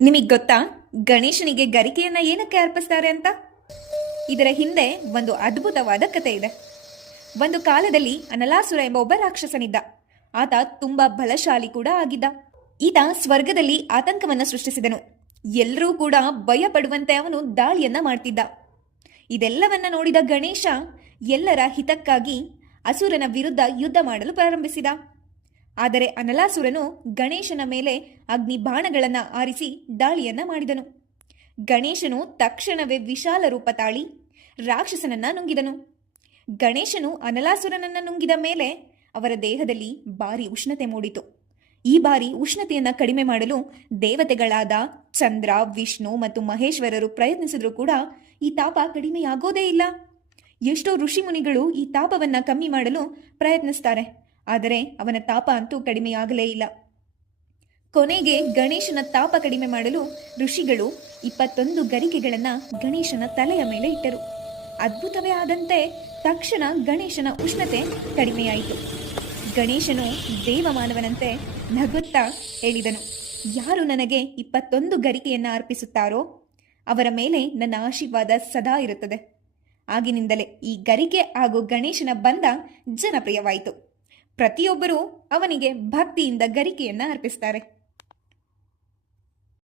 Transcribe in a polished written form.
ನಿಮಗ್ ಗೊತ್ತಾ ಗಣೇಶನಿಗೆ ಗರಿಕೆಯನ್ನ ಏನಕ್ಕೆ ಅರ್ಪಿಸ್ತಾರೆ ಅಂತ? ಇದರ ಹಿಂದೆ ಒಂದು ಅದ್ಭುತವಾದ ಕತೆ ಇದೆ. ಒಂದು ಕಾಲದಲ್ಲಿ ಅನಲಾಸುರ ಎಂಬ ಒಬ್ಬ ರಾಕ್ಷಸನಿದ್ದ. ಆತ ತುಂಬಾ ಬಲಶಾಲಿ ಕೂಡ ಆಗಿದ್ದ. ಈತ ಸ್ವರ್ಗದಲ್ಲಿ ಆತಂಕವನ್ನ ಸೃಷ್ಟಿಸಿದನು. ಎಲ್ಲರೂ ಕೂಡ ಭಯ ಪಡುವಂತೆ ಅವನು ದಾಳಿಯನ್ನ ಮಾಡ್ತಿದ್ದ. ಇದೆಲ್ಲವನ್ನ ನೋಡಿದ ಗಣೇಶ ಎಲ್ಲರ ಹಿತಕ್ಕಾಗಿ ಅಸುರನ ವಿರುದ್ಧ ಯುದ್ಧ ಮಾಡಲು ಪ್ರಾರಂಭಿಸಿದ. ಆದರೆ ಅನಲಾಸುರನು ಗಣೇಶನ ಮೇಲೆ ಅಗ್ನಿ ಬಾಣಗಳನ್ನ ಆರಿಸಿ ದಾಳಿಯನ್ನ ಮಾಡಿದನು. ಗಣೇಶನು ತಕ್ಷಣವೇ ವಿಶಾಲ ರೂಪ ತಾಳಿ ರಾಕ್ಷಸನನ್ನ ನುಂಗಿದನು. ಗಣೇಶನು ಅನಲಾಸುರನನ್ನ ನುಂಗಿದ ಮೇಲೆ ಅವರ ದೇಹದಲ್ಲಿ ಭಾರಿ ಉಷ್ಣತೆ ಮೂಡಿತು. ಈ ಬಾರಿ ಉಷ್ಣತೆಯನ್ನ ಕಡಿಮೆ ಮಾಡಲು ದೇವತೆಗಳಾದ ಚಂದ್ರ, ವಿಷ್ಣು ಮತ್ತು ಮಹೇಶ್ವರರು ಪ್ರಯತ್ನಿಸಿದ್ರು ಕೂಡ ಈ ತಾಪ ಕಡಿಮೆಯಾಗೋದೇ ಇಲ್ಲ. ಎಷ್ಟೋ ಋಷಿ ಮುನಿಗಳು ಈ ತಾಪವನ್ನ ಕಮ್ಮಿ ಮಾಡಲು ಪ್ರಯತ್ನಿಸ್ತಾರೆ, ಆದರೆ ಅವನ ತಾಪ ಅಂತೂ ಕಡಿಮೆಯಾಗಲೇ ಇಲ್ಲ. ಕೊನೆಗೆ ಗಣೇಶನ ತಾಪ ಕಡಿಮೆ ಮಾಡಲು ಋಷಿಗಳು 21 ಗರಿಕೆಗಳನ್ನ ಗಣೇಶನ ತಲೆಯ ಮೇಲೆ ಇಟ್ಟರು. ಅದ್ಭುತವೇ ಆದಂತೆ ತಕ್ಷಣ ಗಣೇಶನ ಉಷ್ಣತೆ ಕಡಿಮೆಯಾಯಿತು. ಗಣೇಶನು ದೇವಮಾನವನಂತೆ ನಗುತ್ತಾ ಹೇಳಿದನು, ಯಾರು ನನಗೆ 21 ಗರಿಕೆಯನ್ನ ಅರ್ಪಿಸುತ್ತಾರೋ ಅವರ ಮೇಲೆ ನನ್ನ ಆಶೀರ್ವಾದ ಸದಾ ಇರುತ್ತದೆ. ಆಗಿನಿಂದಲೇ ಈ ಗರಿಕೆ ಹಾಗೂ ಗಣೇಶನ ಬಂಧ ಜನಪ್ರಿಯವಾಯಿತು. ಪ್ರತಿಯೊಬ್ಬರೂ ಅವನಿಗೆ ಭಕ್ತಿಯಿಂದ ಗರಿಕೆಯನ್ನ ಅರ್ಪಿಸ್ತಾರೆ.